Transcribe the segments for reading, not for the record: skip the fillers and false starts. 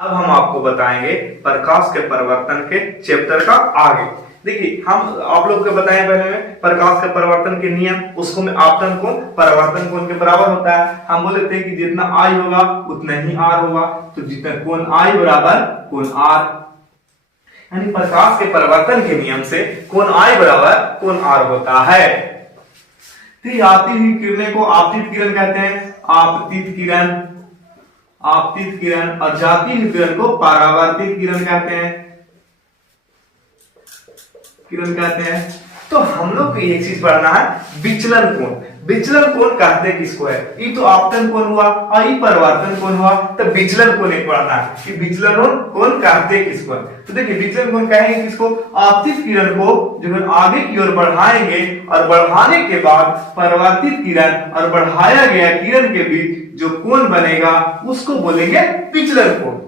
अब हम आपको बताएंगे प्रकाश के परिवर्तन के चैप्टर का आगे। देखिए हम आप लोग को बताए पहले में प्रकाश के परिवर्तन के नियम, उसको में आपतन कोण परावर्तन कोण के बराबर होता है। हम बोले थे कि जितना आई होगा उतना ही आर होगा, तो जितना कोण आई बराबर कोण आर, यानी प्रकाश के परिवर्तन के नियम से कोण आई बराबर कोण आर होता है। तो आती हुई किरणें को आपतित किरण कहते हैं, आपतित किरण, आपतित किरण, और जाती हुई किरण को परावर्तित किरण कहते हैं, किरण कहते हैं। तो हम लोग को एक चीज पढ़ना है, विचलन कोण। विचलन कोण कहते किसको है? ये तो आपतन कोण हुआ और ये परिवर्तन कोण हुआ, तो विचलन कोण एक पढ़ना है कि विचलन कोण कहते किसको है। तो देखिए विचलन कोण कहेंगे किसको? आपतित किरण को जो आगे की ओर बढ़ाएंगे और बढ़ाने के बाद परावर्तित किरण और बढ़ाया गया किरण के बीच जो कोण बनेगा उसको बोलेंगे विचलन कोण।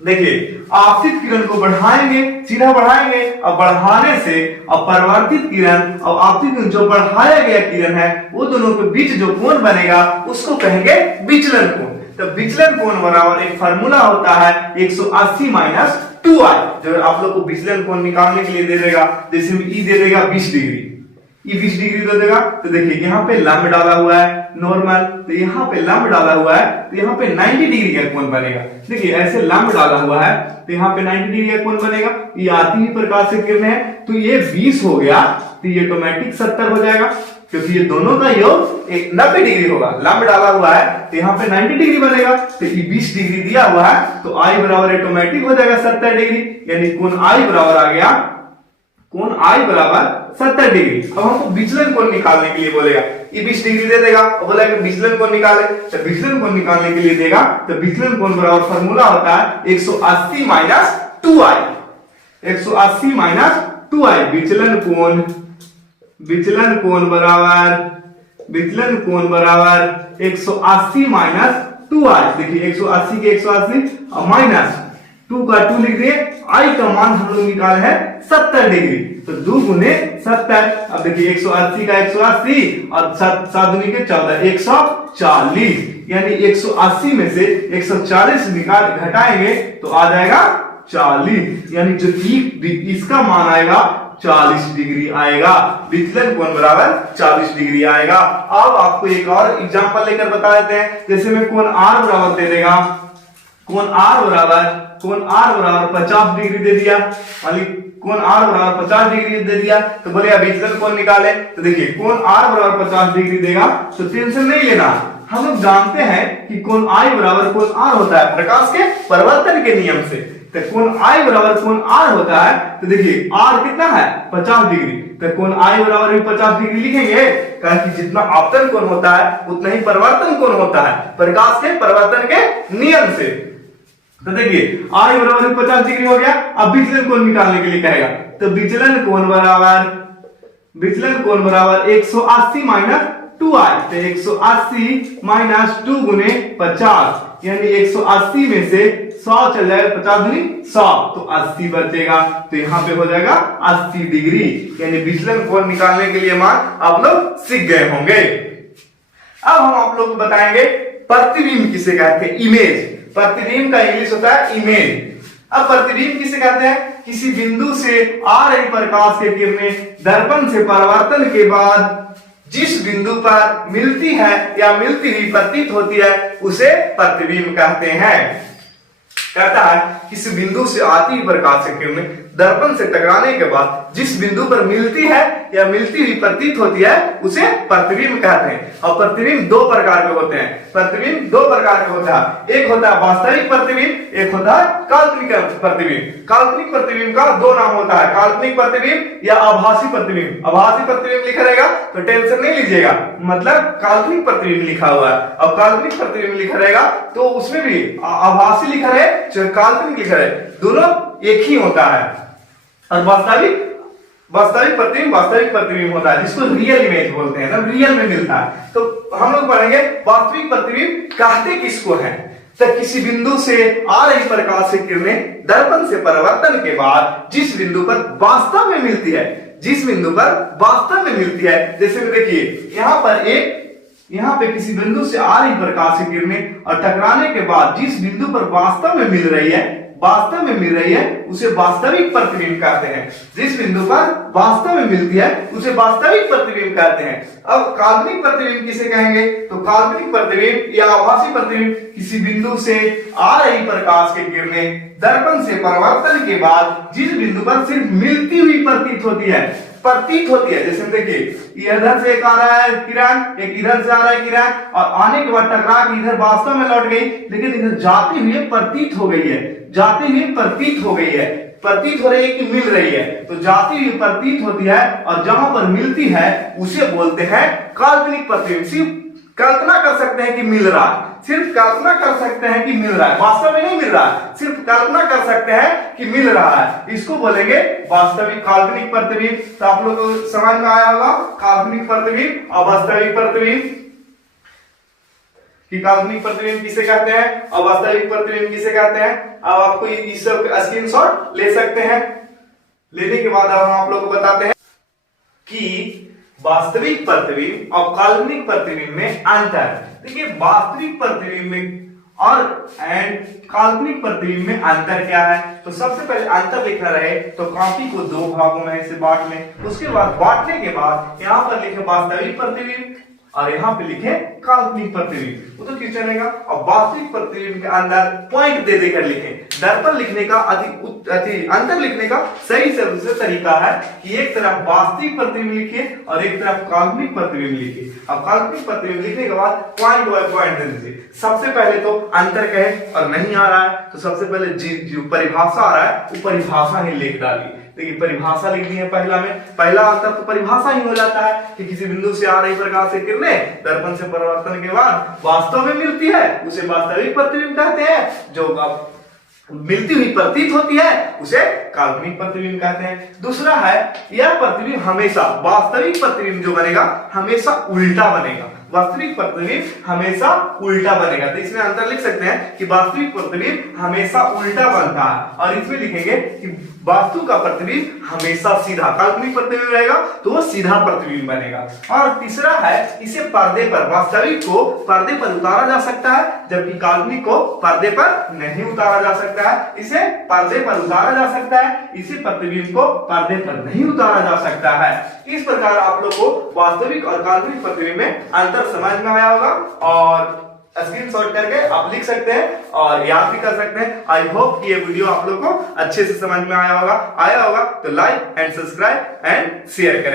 देखिए आपतित किरण को बढ़ाएंगे, सीधा बढ़ाएंगे, और बढ़ाने से और परावर्तित किरण और आपतित किरण जो बढ़ाया गया किरण है वो दोनों के बीच जो कोण बनेगा उसको कहेंगे विचलन कोण। तो विचलन कोण बराबर एक फार्मूला होता है 180 माइनस 2i, जो आप लोग को विचलन कोण निकालने के लिए दे देगा। जैसे में ई दे देगा 20 डिग्री, ये 20 डिग्री दे देगा, तो देखिए यहाँ पे लंब डाला हुआ है नॉर्मल, तो यहाँ पे लंब डाला हुआ है, तो यहाँ पे 90 डिग्री का कोण बनेगा। देखिए ऐसे लंब डाला हुआ है तो यहाँ पे 90 डिग्री का कोण बनेगा। ये आती ही प्रकाश से किरणें है, तो ये 20 हो गया, तो ये ऑटोमेटिक 70 हो जाएगा, क्योंकि ये दोनों का योग 90 डिग्री होगा। लंब डाला हुआ है तो यहाँ पे 90 डिग्री बनेगा, तो ये 20 डिग्री दिया हुआ है, तो आई बराबर ऑटोमेटिक हो जाएगा 70 डिग्री, यानी कोण आई बराबर आ गया, कोण आई बराबर 70 डिग्री। अब हमको विचलन कोण निकालने के लिए बोलेगा, ये 20 डिग्री दे देगा और बोला कि विचलन कोण निकाले, तो विचलन कोण निकालने के लिए देगा, तो विचलन कोण बराबर फार्मूला होता है 180 माइनस 2i, 180 माइनस 2i। विचलन कोण, विचलन कोण बराबर, विचलन कोण बराबर 180 माइनस 2i। देखिए 180 के 180 और माइनस 2 का 2 लिख दिए, आई का मान हम लोग निकाले है 70 डिग्री, तो 2 गुने 70। अब देखिए 180 का 180 और 7 दूनी के 14, 140, यानी 180 में से 140 निकाल घटाएंगे तो आ जाएगा 40, यानी जो इसका मान आएगा 40 डिग्री आएगा। विचलन कोण बराबर 40 डिग्री आएगा। अब आपको एक और एग्जांपल लेकर बता देते हैं, जैसे में कोण आर बराबर दे देगा, कोण आर बराबर 50 डिग्री दे दिया, कोण आर बराबर 50 डिग्री दे दिया, तो बोले विचलन कोण निकाले। तो देखिए कोण आर बराबर 50 डिग्री देगा तो टेंशन नहीं लेना, हम लोग जानते हैं कि कोण आई बराबर कोण आर होता है प्रकाश के परिवर्तन के नियम से। तो कोण आई बराबर कोण आर होता है, तो देखिए आर कितना है 50 डिग्री, तो कोण आई बराबर भी 50 डिग्री लिखेंगे, क्योंकि जितना आपतन कोण होता है उतना ही परिवर्तन कोण होता है प्रकाश के परिवर्तन के नियम से। तो देखिए आई बराबर 50 डिग्री हो गया। अब विचलन कोण निकालने के लिए कहेगा, तो विचलन कोण बराबर, विचलन कोण बराबर 180 माइनस 2i, तो 180 माइनस 2 गुने 50, यानी 180 में से 100 चल जाएगा, 50 दूनी 100, तो 80 बचेगा, तो यहाँ पे हो जाएगा 80 डिग्री, यानी विचलन कोण निकालने के लिए मान आप लोग सीख गए होंगे। अब हम आप लोग को बताएंगे प्रतिबिंब किसे कहते हैं, इमेज। प्रतिबिंब का इंग्लिश होता है इमेज। अब प्रतिबिंब किसे कहते हैं? किसी बिंदु से आ रही प्रकाश की किरणें दर्पण से परावर्तन के बाद जिस बिंदु पर मिलती है या मिलती हुई प्रतीत होती है उसे प्रतिबिंब कहते हैं। कहता है किसी बिंदु से आती हुई प्रकाश की किरणें दर्पण से टकराने के बाद जिस बिंदु पर मिलती है या मिलती हुई प्रतीत होती है उसे प्रतिबिंब कहते हैं। और प्रतिबिंब दो प्रकार के होते हैं, प्रतिबिंब दो प्रकार के होता है, एक होता है वास्तविक प्रतिबिंब, एक होता है काल्पनिक प्रतिबिंब। काल्पनिक प्रतिबिंब का दो नाम होता है, काल्पनिक प्रतिबिंब या आभासी प्रतिबिंब। आभासी प्रतिबिंब लिखा रहेगा तो टेंशन नहीं लीजिएगा, मतलब काल्पनिक प्रतिबिंब लिखा हुआ है। अब काल्पनिक प्रतिबिंब लिखा रहेगा तो उसमें भी आभासी लिखा रहे चाहे काल्पनिक लिखा रहे, दोनों एक ही होता है। और वास्तविक प्रतिबिंब होता है जिसको रियल इमेज बोलते हैं, मतलब रियल में मिलता है। तो हम लोग पढ़ेंगे वास्तविक प्रतिबिंब कहते किसको है, तो किसी बिंदु से आ रही प्रकाश की किरणें दर्पण से परावर्तन के बाद जिस बिंदु पर वास्तव में मिलती है, जिस बिंदु पर वास्तव में मिलती है। जैसे देखिए यहाँ पर एक यहाँ पे किसी बिंदु से आ रही प्रकाश की किरणें और टकराने के बाद जिस बिंदु पर वास्तव में मिल रही है उसे वास्तविक प्रतिबिंब कहते हैं। जिस बिंदु पर वास्तव में मिलती है उसे वास्तविक प्रतिबिंब कहते हैं। अब काल्पनिक प्रतिबिंब किसे कहेंगे? तो काल्पनिक प्रतिबिंब या आभासी प्रतिबिंब किसी बिंदु से आ रही प्रकाश की किरणें दर्पण से परावर्तन के बाद जिस बिंदु पर सिर्फ मिलती हुई प्रतीत होती है, जैसे देखिए इधर से एक आ रहा है किरण, एक इधर से आ रहा है किरण, और आने के बाद टकरा के इधर वास्तव में लौट गई, लेकिन इधर जाती हुई प्रतीत हो गई है, प्रतीत हो रही है कि मिल रही है। तो जाती हुई प्रतीत होती है और जहां पर मिलती है उसे बोलते हैं काल्पनिक प्रतिबिंब। सिर्फ कल्पना कर सकते हैं कि मिल रहा है, वास्तव में नहीं मिल रहा है, सिर्फ कल्पना कर सकते हैं कि मिल रहा है, इसको बोलेंगे वास्तविक काल्पनिक प्रतिबिंब। तो आप लोगों को समझ में आया होगा काल्पनिक प्रतिबिंब और वास्तविक प्रतिबिंब कि काल्पनिक प्रतिबिंब किसे कहते हैं और वास्तविक प्रतिबिंब किसे कहते हैं। अब आपको इस सब स्क्रीनशॉट ले सकते हैं। लेने के बाद हम आप लोग को बताते हैं कि वास्तविक प्रतिबिंब और काल्पनिक प्रतिबिंब में अंतर। देखिए वास्तविक प्रतिबिंब में और काल्पनिक प्रतिबिंब में अंतर क्या है। तो सबसे पहले अंतर लिखना रहे तो कॉपी को दो भागों में इसे बांट लें। उसके बाद बांटने के बाद यहाँ पर लिखे वास्तविक प्रतिबिंब और यहाँ पे लिखे काल्पनिक प्रतिबिंब, वो तो क्यों चलेगा। और वास्तविक प्रतिबिंब के अंदर पॉइंट दे देकर लिखें। दर्पण लिखने का अंतर लिखने का सही से तरीका है कि एक तरफ वास्तविक प्रतिबिंब लिखिए और एक तरफ काल्पनिक प्रतिबिंब लिखिए। अब काल्पनिक प्रतिबिंब लिखने के बाद पॉइंट बाय पॉइंट दे दीजिए। सबसे पहले तो अंतर कहे और नहीं आ रहा है तो सबसे पहले जो परिभाषा आ रहा है वो परिभाषा ही लिख डालिए। देखिए परिभाषा लिख दी है पहला में, पहला अंतर तो परिभाषा ही हो जाता है कि किसी बिंदु से आ रही प्रकाश की किरणें दर्पण से परावर्तन के बाद वास्तव में मिलती है उसे वास्तविक प्रतिबिंब कहते हैं, जो मिलती हुई प्रतीत होती है उसे काल्पनिक प्रतिबिंब कहते हैं। दूसरा है यह प्रतिबिंब हमेशा, वास्तविक प्रतिबिंब जो बनेगा हमेशा उल्टा बनेगा, वास्तविक प्रतिबिंब हमेशा उल्टा बनेगा। तो इसमें अंतर लिख सकते हैं कि वास्तविक प्रतिबिंब हमेशा उल्टा बनता है और इसमें लिखेंगे कि वास्तु का प्रतिबिंब हमेशा सीधा, काल्पनिक प्रतिबिंब रहेगा तो वो सीधा प्रतिबिंब बनेगा। और तीसरा है इसे पर्दे पर, वास्तविक को पर्दे पर उतारा जा सकता है जबकि काल्पनिक को पर्दे पर नहीं उतारा जा सकता है। इसे पर्दे पर उतारा जा सकता है, इसी प्रतिबिंब को पर्दे पर नहीं उतारा जा सकता है। इस प्रकार आप लोग को वास्तविक और काल्पनिक प्रतिबिंब में अंतर समझ में आया होगा और स्क्रीनशॉट करके आप लिख सकते हैं और याद भी कर सकते हैं। आई होप कि ये वीडियो आप लोग को अच्छे से समझ में आया होगा तो like and subscribe and share करें।